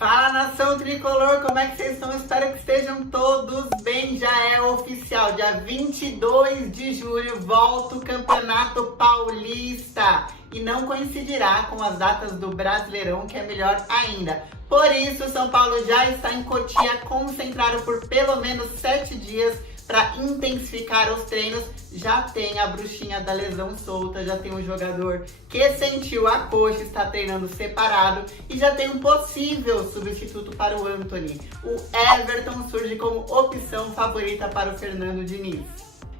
Fala, nação tricolor, como é que vocês estão? Espero que estejam todos bem. Já é oficial, dia 22 de julho volta o Campeonato Paulista e não coincidirá com as datas do Brasileirão, que é melhor ainda. Por isso, o São Paulo já está em Cotia, concentrado por pelo menos 7 dias para intensificar os treinos. Já tem a bruxinha da lesão solta, já tem um jogador que sentiu a coxa, está treinando separado e já tem um possível substituto para o Antony. O Everton surge como opção favorita para o Fernando Diniz.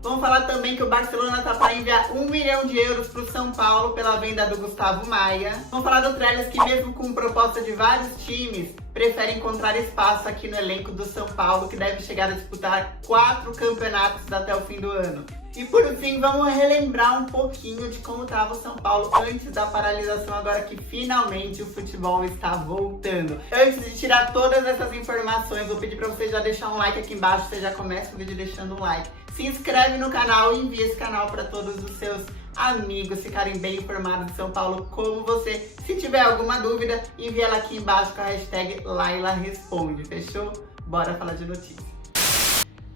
Vamos falar também que o Barcelona está para enviar 1 milhão de euros para o São Paulo pela venda do Gustavo Maia. Vamos falar do Trellis, que mesmo com proposta de vários times, prefere encontrar espaço aqui no elenco do São Paulo, que deve chegar a disputar 4 campeonatos até o fim do ano. E por fim, vamos relembrar um pouquinho de como estava o São Paulo antes da paralisação, agora que finalmente o futebol está voltando. Antes de tirar todas essas informações, vou pedir para você já deixar um like aqui embaixo, você já começa o vídeo deixando um like. Se inscreve no canal e envia esse canal para todos os seus amigos ficarem bem informados de São Paulo como você. Se tiver alguma dúvida, envia ela aqui embaixo com a hashtag Laila Responde, fechou? Bora falar de notícia.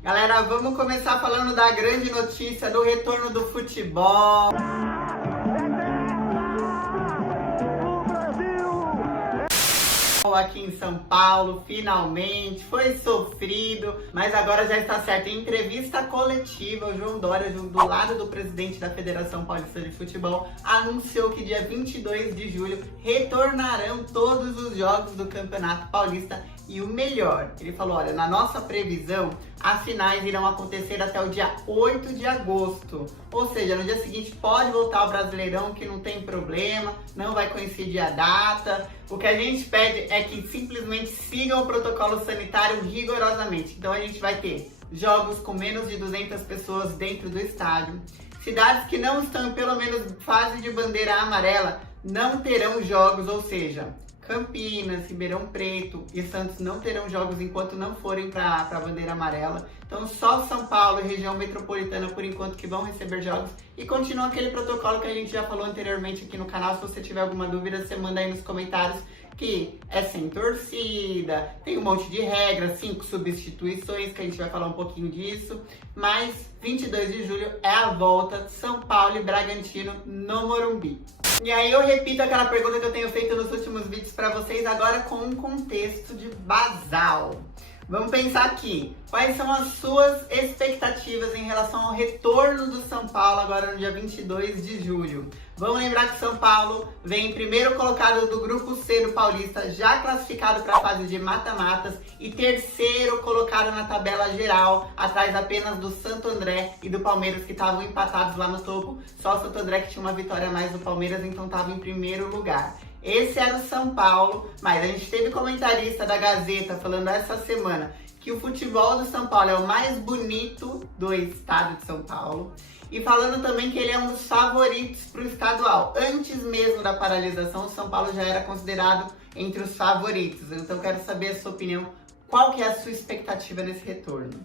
Galera, vamos começar falando da grande notícia do retorno do futebol. Aqui em São Paulo, finalmente, foi sofrido, mas agora já está certo. Em entrevista coletiva, o João Dória, do lado do presidente da Federação Paulista de Futebol, anunciou que dia 22 de julho retornarão todos os jogos do Campeonato Paulista. E o melhor, ele falou, olha, na nossa previsão, as finais irão acontecer até o dia 8 de agosto. Ou seja, no dia seguinte pode voltar o Brasileirão, que não tem problema, não vai coincidir a data. O que a gente pede é que simplesmente sigam o protocolo sanitário rigorosamente. Então a gente vai ter jogos com menos de 200 pessoas dentro do estádio. Cidades que não estão em pelo menos fase de bandeira amarela não terão jogos, ou seja, Campinas, Ribeirão Preto e Santos não terão jogos enquanto não forem para a bandeira amarela. Então só São Paulo e região metropolitana por enquanto que vão receber jogos. E continua aquele protocolo que a gente já falou anteriormente aqui no canal. Se você tiver alguma dúvida, você manda aí nos comentários, que é sem torcida, tem um monte de regras, 5 substituições, que a gente vai falar um pouquinho disso. Mas 22 de julho é a volta de São Paulo e Bragantino no Morumbi. E aí eu repito aquela pergunta que eu tenho feito nos últimos vídeos para vocês, agora com um contexto de basal. Vamos pensar aqui, quais são as suas expectativas em relação ao retorno do São Paulo agora no dia 22 de julho? Vamos lembrar que o São Paulo vem em primeiro colocado do Grupo C do Paulista, já classificado para a fase de mata-matas, e terceiro colocado na tabela geral, atrás apenas do Santo André e do Palmeiras, que estavam empatados lá no topo. Só o Santo André que tinha uma vitória a mais do Palmeiras, então estava em primeiro lugar. Esse era o São Paulo, mas a gente teve comentarista da Gazeta falando essa semana que o futebol do São Paulo é o mais bonito do estado de São Paulo. E falando também que ele é um dos favoritos para o estadual. Antes mesmo da paralisação, o São Paulo já era considerado entre os favoritos. Então eu quero saber a sua opinião. Qual que é a sua expectativa nesse retorno?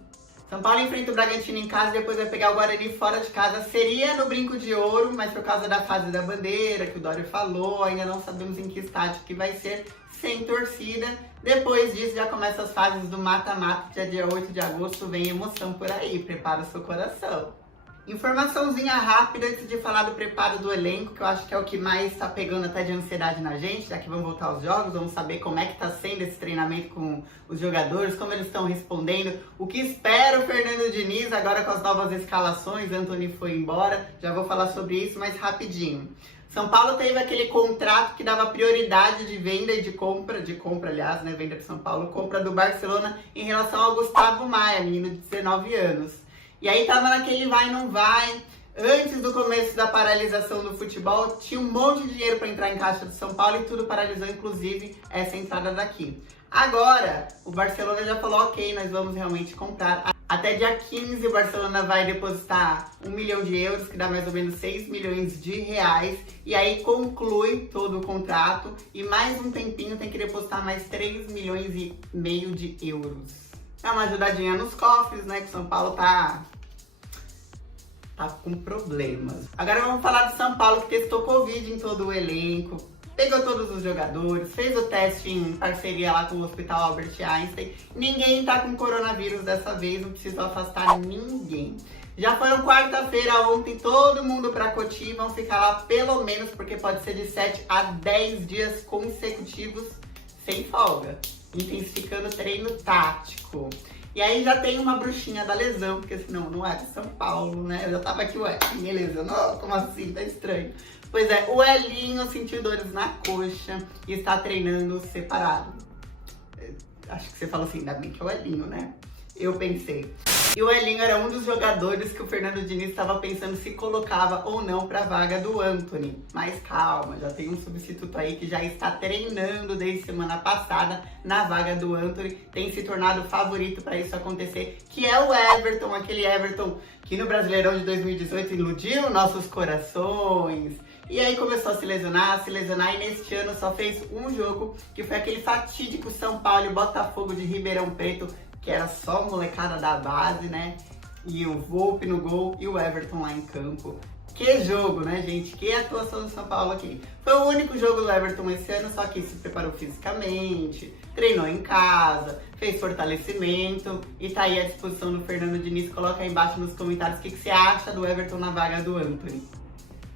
São Paulo enfrenta o Bragantino em casa e depois vai pegar o Guarani fora de casa. Seria no Brinco de Ouro, mas por causa da fase da bandeira, que o Dória falou, ainda não sabemos em que estádio que vai ser, sem torcida. Depois disso já começa as fases do mata-mata, que é dia 8 de agosto, vem emoção por aí, prepara o seu coração. Informaçãozinha rápida antes de falar do preparo do elenco, que eu acho que é o que mais está pegando até de ansiedade na gente, já que vão voltar os jogos, vamos saber como é que está sendo esse treinamento com os jogadores, como eles estão respondendo, o que espera o Fernando Diniz agora com as novas escalações. Antony foi embora, já vou falar sobre isso, mas rapidinho. São Paulo teve aquele contrato que dava prioridade de venda e de compra, aliás, né, venda para São Paulo, compra do Barcelona em relação ao Gustavo Maia, menino de 19 anos. E aí tava naquele vai, não vai. Antes do começo da paralisação do futebol, tinha um monte de dinheiro para entrar em caixa do São Paulo e tudo paralisou, inclusive essa entrada daqui. Agora, o Barcelona já falou, ok, nós vamos realmente comprar. Até dia 15 o Barcelona vai depositar 1 milhão de euros, que dá mais ou menos 6 milhões de reais. E aí conclui todo o contrato e mais um tempinho tem que depositar mais 3 milhões e meio de euros. É uma ajudadinha nos cofres, né, que o São Paulo tá com problemas. Agora vamos falar de São Paulo, que testou Covid em todo o elenco. pegou todos os jogadores, fez o teste em parceria lá com o Hospital Albert Einstein. Ninguém tá com coronavírus dessa vez, não precisou afastar ninguém. Já foram quarta-feira ontem, todo mundo pra Cotia, vão ficar lá pelo menos, porque pode ser de 7 a 10 dias consecutivos, sem folga, intensificando o treino tático. E aí já tem uma bruxinha da lesão, porque senão não é de São Paulo, né? Eu já tava aqui, ué, me lesionou? Como assim? Tá estranho. Pois é, o Elinho sentiu dores na coxa e está treinando separado. Acho que você falou assim, ainda bem que é o Elinho, né? Eu pensei. E o Elinho era um dos jogadores que o Fernando Diniz estava pensando se colocava ou não para a vaga do Antony. Mas calma, já tem um substituto aí que já está treinando desde semana passada na vaga do Antony. Tem se tornado favorito para isso acontecer, que é o Everton, aquele Everton que no Brasileirão de 2018 iludiu nossos corações. E aí começou a se lesionar e neste ano só fez um jogo, que foi aquele fatídico São Paulo e Botafogo de Ribeirão Preto, que era só molecada da base, né? E o Volpe no gol e o Everton lá em campo. Que jogo, né, gente? Que atuação do São Paulo aqui. Foi o único jogo do Everton esse ano, só que se preparou fisicamente, treinou em casa, fez fortalecimento e tá aí à disposição do Fernando Diniz. Coloca aí embaixo nos comentários o que você acha do Everton na vaga do Antony.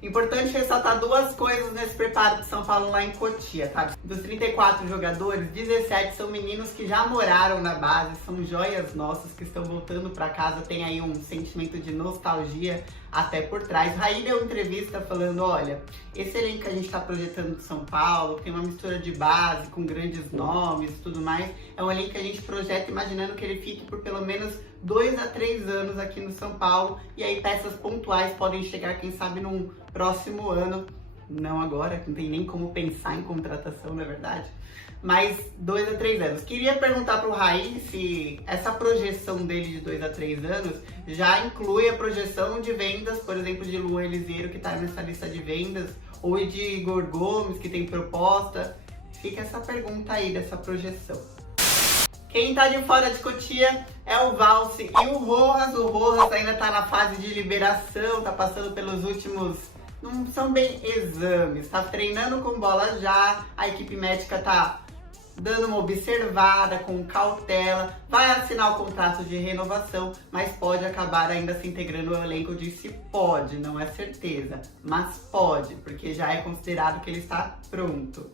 Importante ressaltar duas coisas nesse preparo de São Paulo lá em Cotia, tá? Dos 34 jogadores, 17 são meninos que já moraram na base, são joias nossas que estão voltando para casa, tem aí um sentimento de nostalgia até por trás. O Raí deu entrevista falando, olha, esse elenco que a gente está projetando de São Paulo, tem uma mistura de base com grandes nomes e tudo mais, é um elenco que a gente projeta imaginando que ele fique por pelo menos 2 a 3 anos aqui no São Paulo, e aí peças pontuais podem chegar, quem sabe, num próximo ano, não agora, que não tem nem como pensar em contratação, não é verdade? Mas 2 a 3 anos. Queria perguntar para o Raí se essa projeção dele de 2 a 3 anos já inclui a projeção de vendas, por exemplo, de Luan Eliseiro, que está nessa lista de vendas, ou de Igor Gomes, que tem proposta. Fica essa pergunta aí dessa projeção. Quem tá de fora de Cotia é o Valse e o Rojas. O Rojas ainda tá na fase de liberação, tá passando pelos últimos, não são bem exames, tá treinando com bola já, a equipe médica tá dando uma observada com cautela, vai assinar o contrato de renovação, mas pode acabar ainda se integrando ao elenco. Disse pode, não é certeza, mas pode, porque já é considerado que ele está pronto.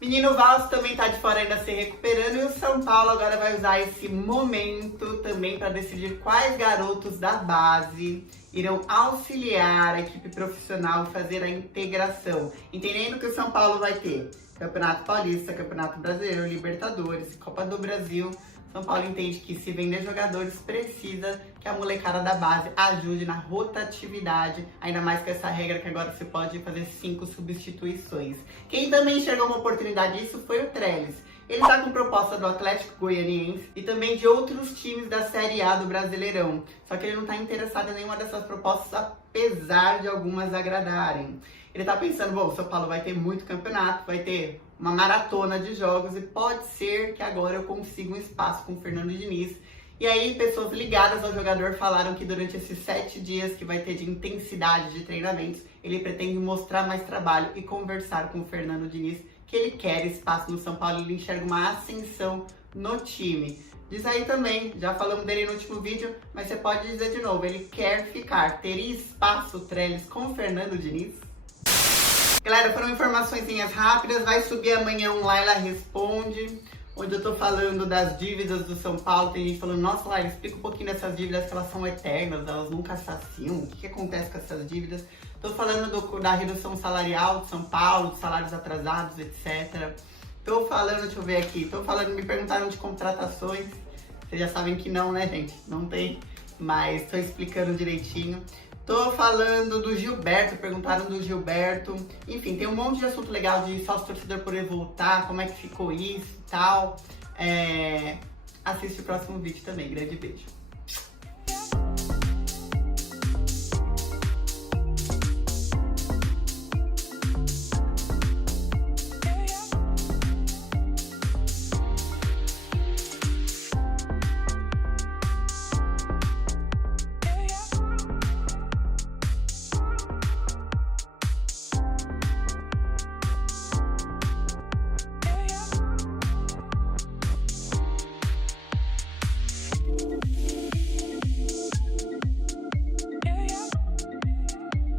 Menino Valse também tá de fora ainda se recuperando, e o São Paulo agora vai usar esse momento também para decidir quais garotos da base irão auxiliar a equipe profissional e fazer a integração. Entendendo que o São Paulo vai ter Campeonato Paulista, Campeonato Brasileiro, Libertadores, Copa do Brasil. São Paulo entende que se vender jogadores precisa que a molecada da base ajude na rotatividade, ainda mais com essa regra que agora você pode fazer 5 substituições. Quem também enxergou uma oportunidade disso foi o Trellis. Ele está com proposta do Atlético Goianiense e também de outros times da Série A do Brasileirão. Só que ele não está interessado em nenhuma dessas propostas, apesar de algumas agradarem. Ele está pensando, bom, o São Paulo vai ter muito campeonato, vai ter uma maratona de jogos e pode ser que agora eu consiga um espaço com o Fernando Diniz. E aí, pessoas ligadas ao jogador falaram que durante esses 7 dias que vai ter de intensidade de treinamentos, ele pretende mostrar mais trabalho e conversar com o Fernando Diniz, que ele quer espaço no São Paulo, ele enxerga uma ascensão no time. Diz aí também, já falamos dele no último vídeo, mas você pode dizer de novo, ele quer ficar. Teria espaço Trellis com o Fernando Diniz? Galera, foram informaçõezinhas rápidas, vai subir amanhã um Laila Responde, onde eu tô falando das dívidas do São Paulo. Tem gente falando, nossa, Laila, explica um pouquinho dessas dívidas, que elas são eternas, elas nunca saciam, o que acontece com essas dívidas? Tô falando da redução salarial de São Paulo, dos salários atrasados, etc. Tô falando, deixa eu ver aqui, me perguntaram de contratações, vocês já sabem que não, né, gente? Não tem, mas tô explicando direitinho. Tô falando do Gilberto, perguntaram do Gilberto. Enfim, tem um monte de assunto legal de sócio torcedor poder voltar, como é que ficou isso e tal. Assiste o próximo vídeo também. Grande beijo.